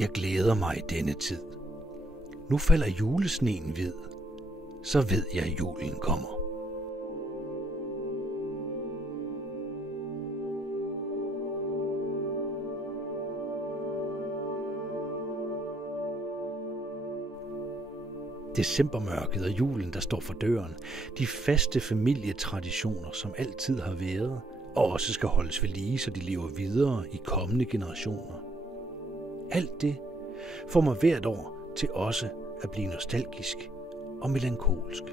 Jeg glæder mig i denne tid. Nu falder julesneen hvid, så ved jeg, at julen kommer. Decembermørket og julen, der står for døren. De faste familietraditioner, som altid har været, og også skal holdes ved lige, så de lever videre i kommende generationer. Alt det får mig hvert år til også at blive nostalgisk og melankolsk.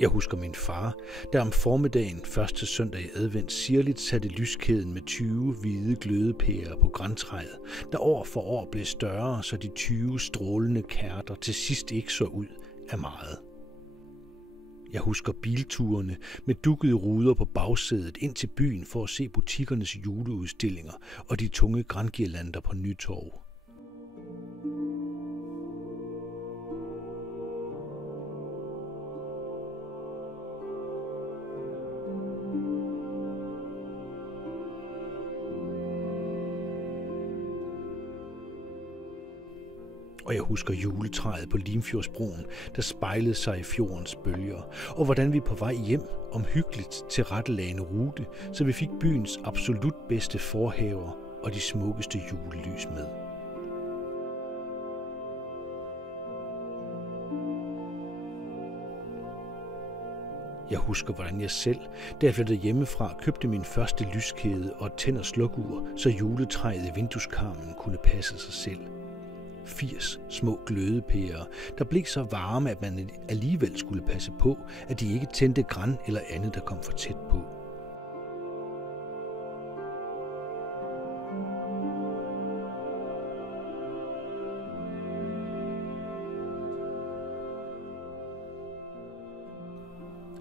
Jeg husker min far, der om formiddagen første søndag i advent sirligt satte lyskæden med 20 hvide glødepærer på grantræet, der år for år blev større, så de 20 strålende kærter til sidst ikke så ud af meget. Jeg husker bilturene med dukkede ruder på bagsædet ind til byen for at se butikkernes juleudstillinger og de tunge grangirlander på Nytorv. Og jeg husker juletræet på Limfjordsbroen, der spejlede sig i fjordens bølger, og hvordan vi på vej hjem omhyggeligt tilrettelagde en rute, så vi fik byens absolut bedste forhaver og de smukkeste julelys med. Jeg husker, hvordan jeg selv, da jeg flyttede hjemmefra, købte min første lyskæde og et tænd- og slukur, så juletræet i vindueskarmen kunne passe sig selv. 80 små glødepærer, der blev så varme, at man alligevel skulle passe på, at de ikke tændte gran eller andet, der kom for tæt på.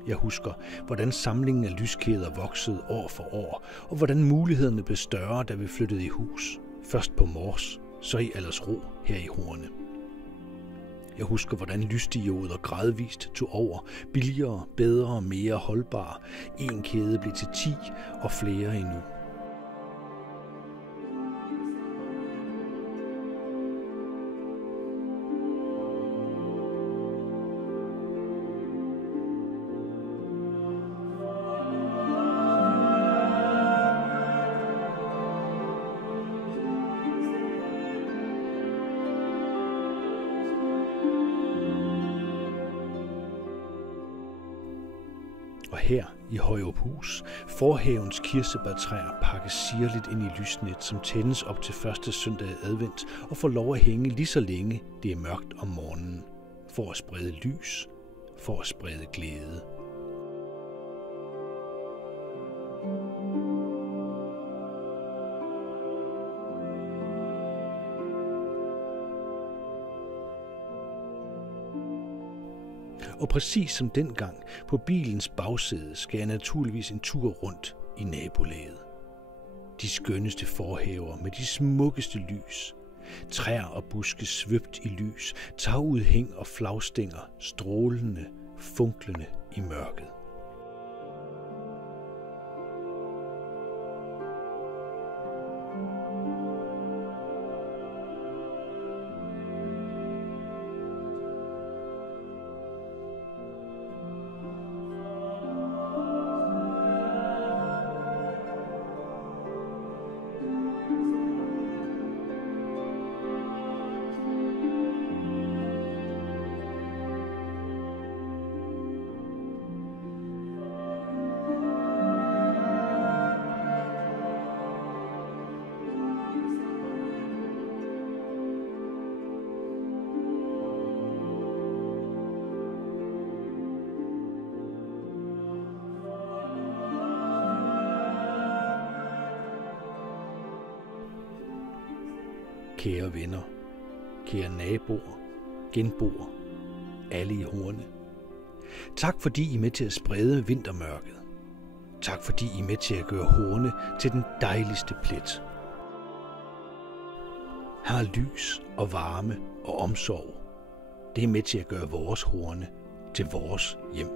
Jeg husker, hvordan samlingen af lyskæder voksede år for år, og hvordan mulighederne blev større, da vi flyttede i hus. Først på Mors, så i Aldersro her i Horne. Jeg husker, hvordan lysdioder gradvist tog over, billigere, bedre og mere holdbare. En kæde blev til 10 og flere endnu. Og her i Højruphus, forhavens kirsebærtræer pakkes sirligt ind i lysnet, som tændes op til første søndag i advent og får lov at hænge lige så længe det er mørkt om morgenen, for at sprede lys, for at sprede glæde. Og præcis som dengang på bilens bagsæde skal jeg naturligvis en tur rundt i nabolaget. De skønneste forhaver med de smukkeste lys. Træer og buske svøbt i lys, tagudhæng og flagstænger strålende, funklende i mørket. Kære venner, kære naboer, genboer, alle i Horne. Tak fordi I er med til at sprede vintermørket. Tak fordi I er med til at gøre Horne til den dejligste plet. Her er lys og varme og omsorg. Det er med til at gøre vores Horne til vores hjem.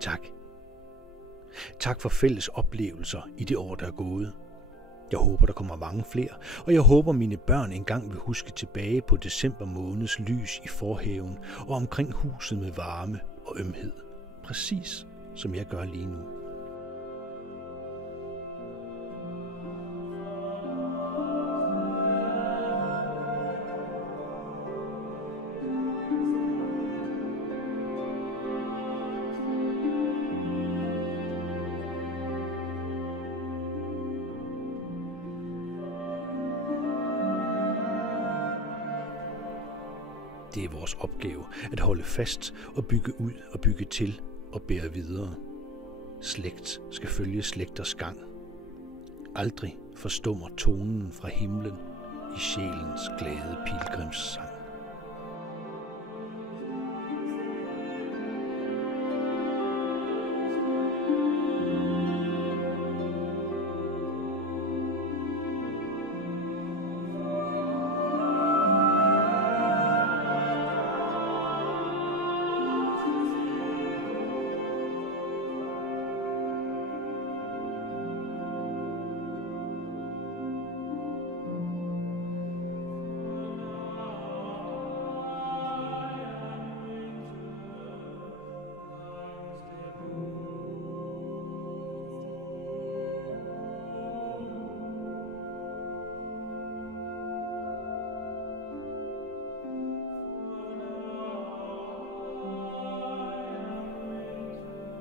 Tak. Tak for fælles oplevelser i det år, der er gået. Jeg håber, der kommer mange flere, og jeg håber, mine børn engang vil huske tilbage på december måneds lys i forhaven og omkring huset med varme og ømhed. Præcis som jeg gør lige nu. Det er vores opgave at holde fast og bygge ud og bygge til og bære videre. Slægt skal følge slægters gang. Aldrig forstummer tonen fra himlen i sjælens glade pilgrimssang.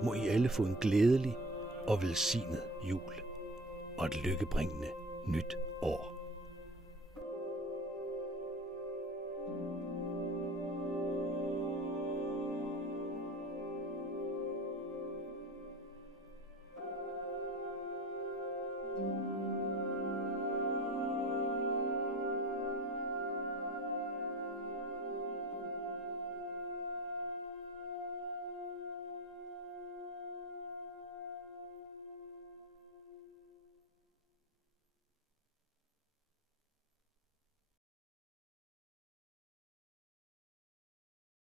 Må I alle få en glædelig og velsignet jul og et lykkebringende nyt år.